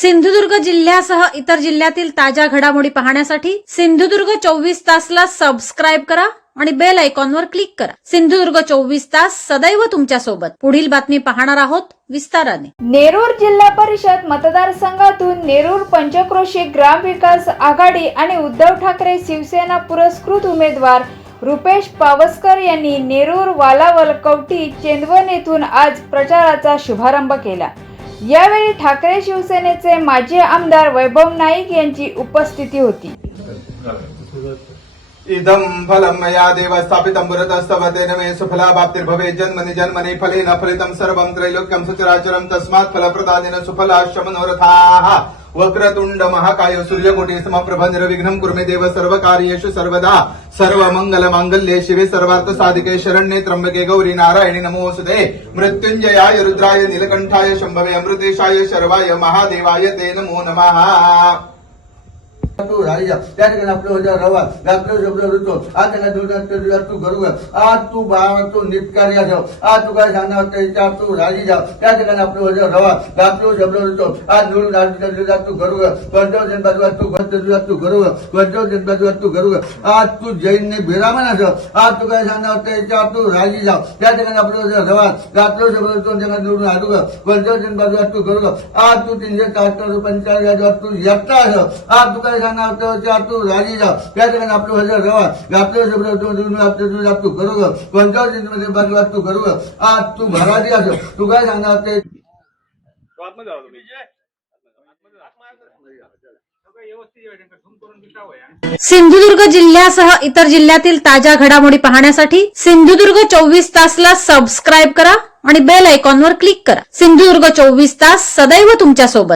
सिंधुदुर्ग जिल्ह्यासह इतर जिल्ह्यातील ताज्या घडामोडी पाहण्यासाठी सिंधुदुर्ग चोवीस तासला सबस्क्राईब करा आणि बेल आयकॉनवर क्लिक करा. सिंधुदुर्ग चोवीस तास सदैव तुमच्यासोबत. पुढील बातमी पाहणार आहोत विस्ताराने. नेरूर जिल्हा परिषद मतदारसंघातून नेरूर पंचक्रोशी ग्रामविकास आघाडी आणि उद्धव ठाकरे शिवसेना पुरस्कृत उमेदवार रुपेश पावसकर यांनी नेरूर वालावल कवटी चेंदवन येथून आज प्रचाराचा शुभारंभ केला. यावेळी ठाकरे शिवसेनेचे माजी आमदार वैभव नाईक यांची उपस्थिती होती. इदं फलं मया देव स्थापितं पुरतस्तव तेन मे सुफला प्राप्तिर्भवे जन्मनि जन्मनि फलेन फलितं सर्वं त्रैलोक्यं सुचराचरं तस्मात् फलप्रदानेन सुफलाश्च मनोरथाः। वक्रतुण्ड महाकाय सूर्यकोटि समप्रभ निर्विघ्नं कुरु मे देव सर्वकार्येषु सर्वदा सर्वमङ्गलमाङ्गल्ये शिवे सर्वार्थ साधिके शरण्ये त्र्यंबके गौरी नारायणि नमोऽस्तुते मृत्युञ्जयाय रुद्राय नीलकण्ठाय शम्भवे अमृतेशाय शर्वाय महादेवाय ते नमो नमः तू राजा त्या ठिकाणी आपलं होत्या रवा गाठलो शब्द ऋतो आज त्याला दुर्गात दुर्गात तू करू आज तू बाळा तू नित्कार्य जाव आज तू काय सांगणार त्याच्या तू राजी जाव त्या ठिकाणी आपलं होत्या रवा गाठलो शब्द ऋतो आज निवडून राजच्या दुर्गात तू करू पंचव जन्मात तू भक्त दुर्गात तू करू पंचव जन्मात तू करू आज तू जैनने बिरामन असं आज तू काय सांगणार त्याच्या तू राजी जाव त्या ठिकाणी आपलं होत्या रवा गाठलो शब्द ऋतो त्यांना निवडून आणू पंचव जन्मात तू करू आज तू तीनशे सत्तर पंचाळीस तू एकटा असं आज तू काय राजी जा त्या ठिकाणी आपलं हजार रवा. आपलं शब्द आपलं तू करू पंचावन्नमध्ये बाजूला तू करू आज तू भराजी असं. तू काय सांगणार ते? सिंधुदुर्ग जिल्ह्यासह इतर जिल्ह्यातील ताज्या घडामोडी पाहण्यासाठी सिंधुदुर्ग चोवीस तासला सबस्क्राईब करा आणि बेल आयकॉनवर क्लिक करा. सिंधुदुर्ग चोवीस तास सदैव तुमच्यासोबत